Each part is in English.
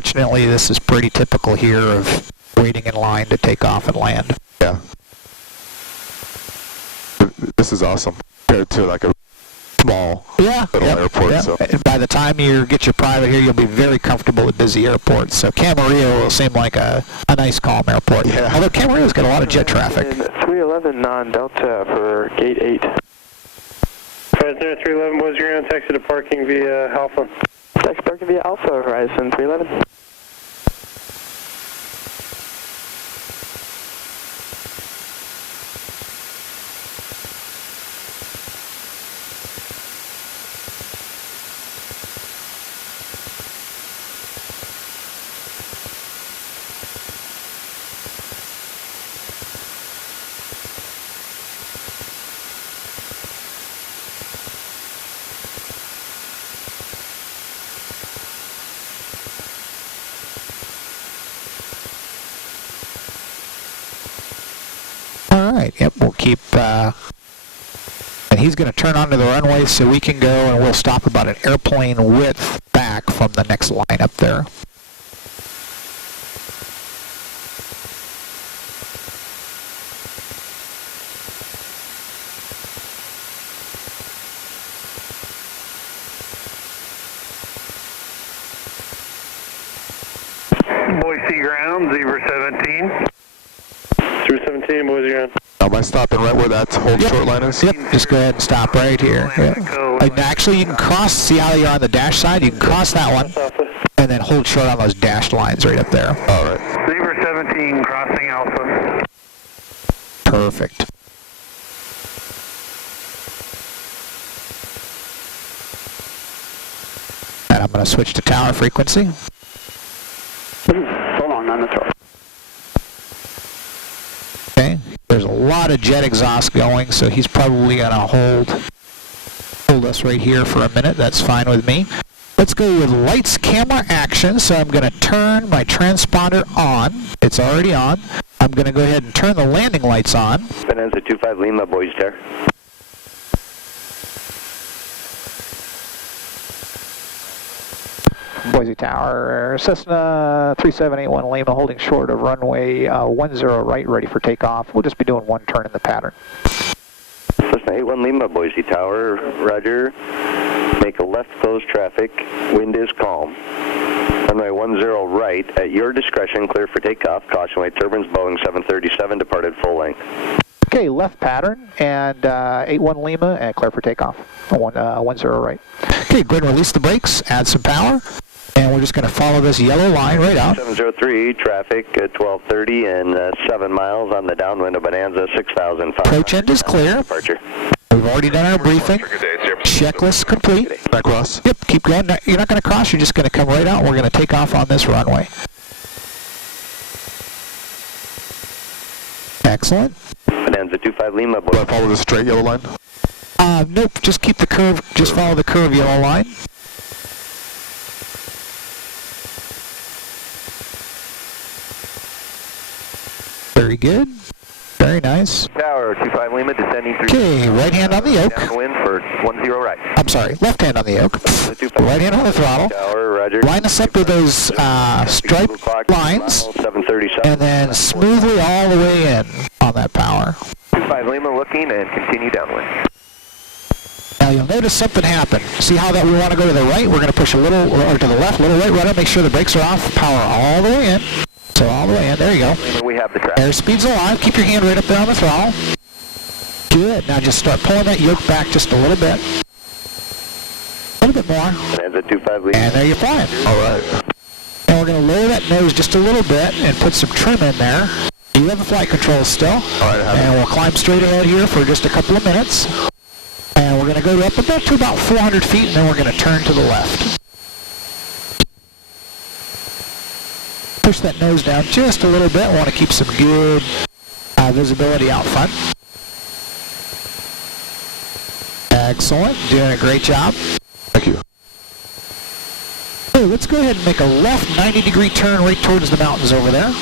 unfortunately, this is pretty typical here of waiting in line to take off and land. Yeah. This is awesome compared to like a small little airport. Yeah. So. And by the time you get your private here, you'll be very comfortable at busy airports. So Camarillo will seem like a nice, calm airport. Yeah. Although Camarillo's got a lot of jet traffic. 311 non-Delta for gate 8. Fresno 311, Boise ground, taxi to parking via Alpha. Taxi parking via Alpha, Horizon 311. All right, yep, we'll keep, and he's going to turn onto the runway so we can go, and we'll stop about an airplane width back from the next line up there. Boise ground, Zebra 17. Zebra 17, Boise ground. Am I stopping right where that whole short line is? Yep, just go ahead and stop right here. Yeah. And actually, you can cross, see how you're on the dash side? You can cross that one, and then hold short on those dashed lines right up there. All right. Zebra 17, crossing Alpha. Perfect. And I'm going to switch to tower frequency. Hold on the throat. Okay, there's a lot of jet exhaust going, so he's probably going to hold us right here for a minute. That's fine with me. Let's go with lights, camera, action. So I'm going to turn my transponder on. It's already on. I'm going to go ahead and turn the landing lights on. Bonanza 25 Lima, Boise Tower. Boise Tower, Cessna 3781 Lima, holding short of runway 10 right, ready for takeoff. We'll just be doing one turn in the pattern. Cessna 81 Lima, Boise Tower, roger. Make a left close traffic, wind is calm. Runway 10 right, at your discretion, clear for takeoff. Caution light turbines, Boeing 737, departed full length. Okay, left pattern, and 81 Lima, and clear for takeoff. 10 right. Okay, go ahead and release the brakes, add some power. And we're just going to follow this yellow line right out. 703, traffic at 1230 and 7 miles on the downwind of Bonanza, 6,500. Approach end is clear. Departure. We've already done our briefing. Checklist complete. Back cross. Yep, keep going. You're not going to cross, you're just going to come right out. We're going to take off on this runway. Excellent. Bonanza 25 Lima. Do I follow the straight yellow line? Nope, just keep the curve, just follow the curve yellow line. Very good. Very nice. Tower 25 Lima, descending through. Okay, right hand on the yoke. Downwind for 10 right. I'm sorry, left hand on the yoke. Right hand on the throttle. Tower, roger. Line us up with those striped lines, 737. and then smoothly all the way in on that power. 25 Lima looking and continue downwind. Now you'll notice something happen. See how that we want to go to the right? We're going to push a little, or to the left, a little right, rudder, make sure the brakes are off, power all the way in. So all the way in, there you go. We have the track. Airspeed's alive, keep your hand right up there on the throttle. Good, now just start pulling that yoke back just a little bit. A little bit more. Bonanza 25 Lima. And there you're flying. All right. And we're going to lower that nose just a little bit and put some trim in there. You have the flight controls still. All right, and we'll climb straight ahead here for just a couple of minutes. And we're going to go up to about 400 feet, and then we're going to turn to the left. Push that nose down just a little bit. We want to keep some good visibility out front. Excellent. Doing a great job. Thank you. Okay, let's go ahead and make a left 90-degree turn right towards the mountains over there.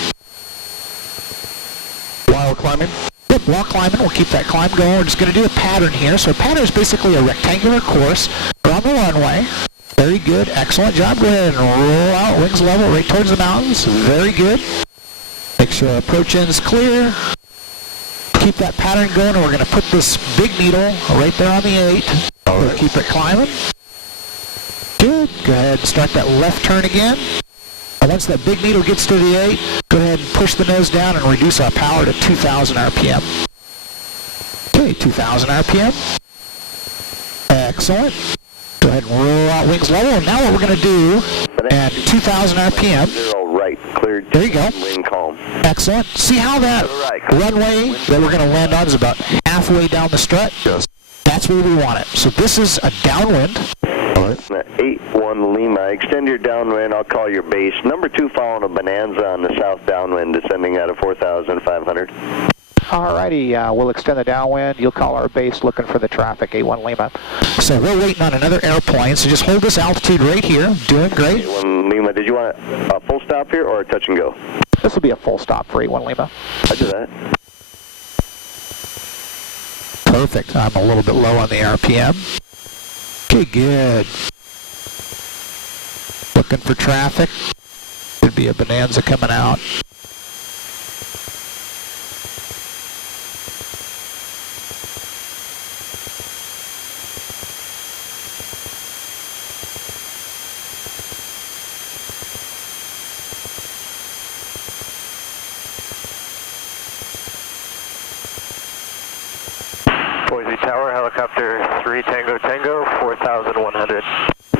While climbing? Yep, while climbing, we'll keep that climb going. We're just going to do a pattern here. So a pattern is basically a rectangular course around the runway. Very good. Excellent job. Go ahead and roll out. Wings level right towards the mountains. Very good. Make sure our approach end is clear. Keep that pattern going, and we're going to put this big needle right there on the 8. We'll keep it climbing. Good. Go ahead and start that left turn again. And once that big needle gets to the 8, go ahead and push the nose down and reduce our power to 2,000 RPM. Okay, 2,000 RPM. Excellent. Go ahead and roll out wings level. And now what we're going to do at 2,000 RPM. 0 right, cleared. There you go. Wind calm. Excellent. See how that runway that we're going to land on is about halfway down the strut? Yes. That's where we want it. So this is a downwind. All right. 81 Lima, extend your downwind, I'll call your base. Number 2 following a bonanza on the south downwind, descending out of 4,500. Alrighty, we'll extend the downwind. You'll call our base looking for the traffic, 81 Lima. So we're waiting on another airplane, so just hold this altitude right here. Doing great. 81 Lima, did you want a full stop here or a touch and go? This will be a full stop for 81 Lima. I do that. Perfect. I'm a little bit low on the RPM. Okay, good. Looking for traffic. Could be a bonanza coming out. Boise Tower, helicopter 3 Tango Tango, 4,100.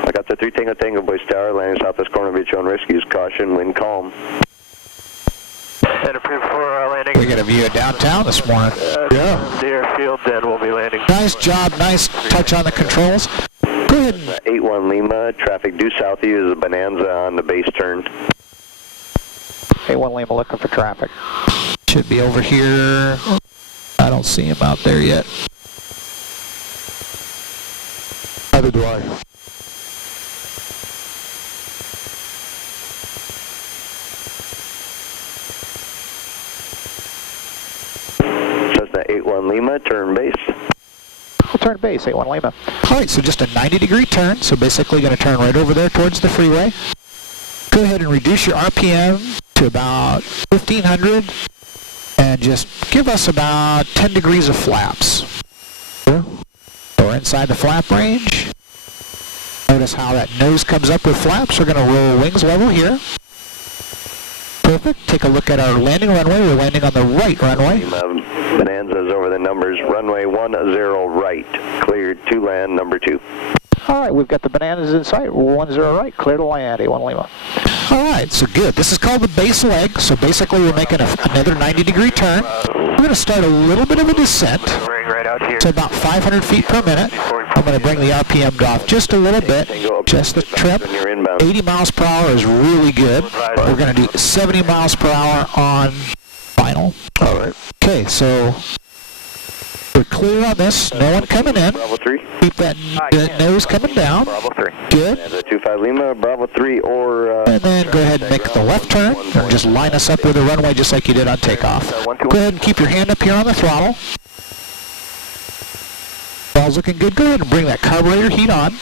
I got the 3 Tango Tango, Boise Tower, landing southwest corner of beach on rescues, caution, wind calm. And approved for landing. We got a view of downtown this morning. The airfield, then we'll be landing. Nice job. Nice touch on the controls. Go ahead and 81 Lima, traffic due south of you is a bonanza on the base turn. 81 Lima looking for traffic. Should be over here. I don't see him out there yet. Neither do I. Cessna 81 Lima, turn base. We'll turn base, 81 Lima. All right, so just a 90-degree turn. So basically going to turn right over there towards the freeway. Go ahead and reduce your RPM to about 1,500. And just give us about 10 degrees of flaps. So we're inside the flap range. Notice how that nose comes up with flaps. We're going to roll wings level here. Perfect. Take a look at our landing runway. We're landing on the right runway. Bonanza's over the numbers. Runway 10 right. Cleared to land, number 2. All right, we've got the bananas in sight. 10 right. Clear to land, 81 Lima. All right, so good. This is called the base leg. So basically we're making another 90-degree turn. We're going to start a little bit of a descent. Right out here. So about 500 feet per minute. I'm going to bring the RPM off just a little bit. Just the trip. 80 miles per hour is really good. We're going to do 70 miles per hour on final. All right. Okay, so we're clear on this. No one coming in. Bravo 3. Keep that nose coming down. Bravo 3. Good. Bonanza 25 Lima, Bravo 3 or... And then go ahead and make the left turn. And just line us up with the runway just like you did on takeoff. Go ahead and keep your hand up here on the throttle. Ball's looking good. Go ahead and bring that carburetor heat on.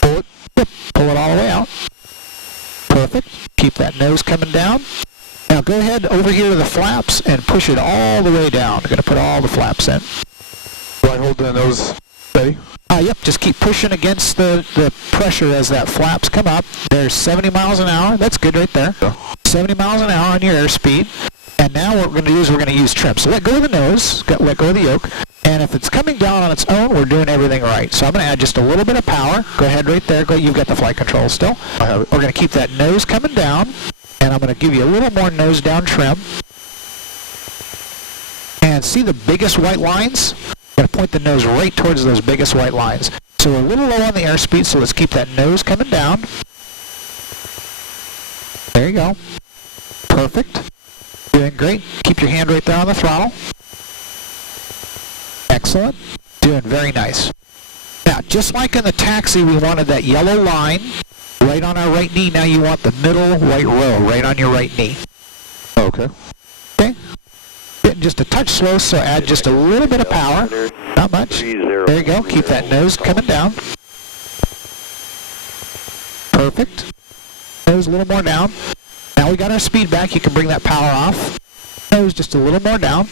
Pull it. Yep. Pull it all the way out. Perfect. Keep that nose coming down. Now go ahead over here to the flaps and push it all the way down. We're going to put all the flaps in. Do I hold the nose steady? Yep, just keep pushing against the pressure as that flaps come up. There's 70 miles an hour. That's good right there. Yeah. 70 miles an hour on your airspeed. And now what we're going to do is we're going to use trim. So let go of the nose, let go of the yoke. And if it's coming down on its own, we're doing everything right. So I'm going to add just a little bit of power. Go ahead right there. You've got the flight control still. I have it. We're going to keep that nose coming down. And I'm going to give you a little more nose down trim. And see the biggest white lines? I'm going to point the nose right towards those biggest white lines. So we're a little low on the airspeed, so let's keep that nose coming down. There you go. Perfect. Doing great. Keep your hand right there on the throttle. Excellent. Doing very nice. Now, just like in the taxi, we wanted that yellow line right on our right knee. Now you want the middle white row right on your right knee. Okay. Okay. Getting just a touch slow, so add just a little bit of power. Not much. There you go. Keep that nose coming down. Perfect. Nose a little more down. Now we got our speed back. You can bring that power off. Nose just a little more down.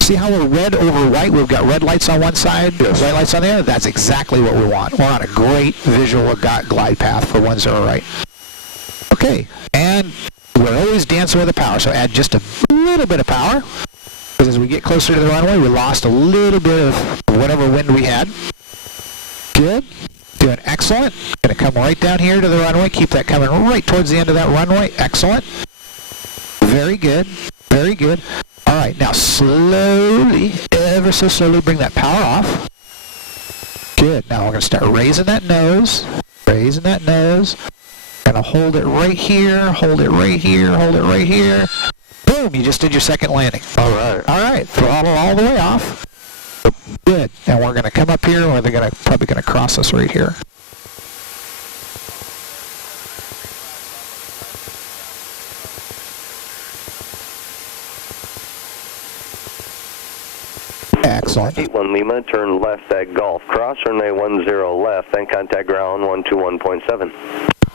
See how we're red over white? We've got red lights on one side, Yes. white lights on the other. That's exactly what we want. We're on a great visual glide path for 10 right. Okay, and we're always dancing with the power, so add just a little bit of power. Because as we get closer to the runway, we lost a little bit of whatever wind we had. Good. Doing excellent. Going to come right down here to the runway. Keep that coming right towards the end of that runway. Excellent. Very good. Very good. All right, now slowly, ever so slowly, bring that power off. Good. Now we're going to start raising that nose. Raising that nose. Going to hold it right here. Hold it right here. Hold it right here. Boom, you just did your second landing. All right. All right, throttle all the way off. Good. And we're going to come up here, or they're probably going to cross us right here. Excellent. 81 Lima, turn left at Golf. Cross runway 10 left, then contact ground 121.7.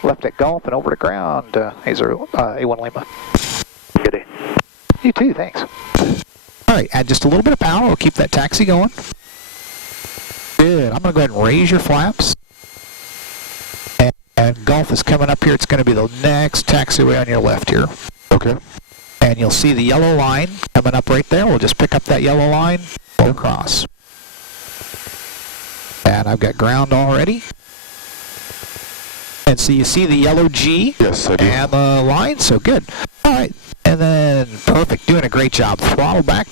Left at Golf and over to ground, A1 Lima. Good day. You too, thanks. All right, add just a little bit of power. We'll keep that taxi going. Good. I'm going to go ahead and raise your flaps. And Golf is coming up here. It's going to be the next taxiway on your left here. Okay. And you'll see the yellow line coming up right there. We'll just pick up that yellow line, go across. And I've got ground already. And so you see the yellow G Yes, I do. and the line, so good. All right, and then perfect, doing a great job. Throttle back just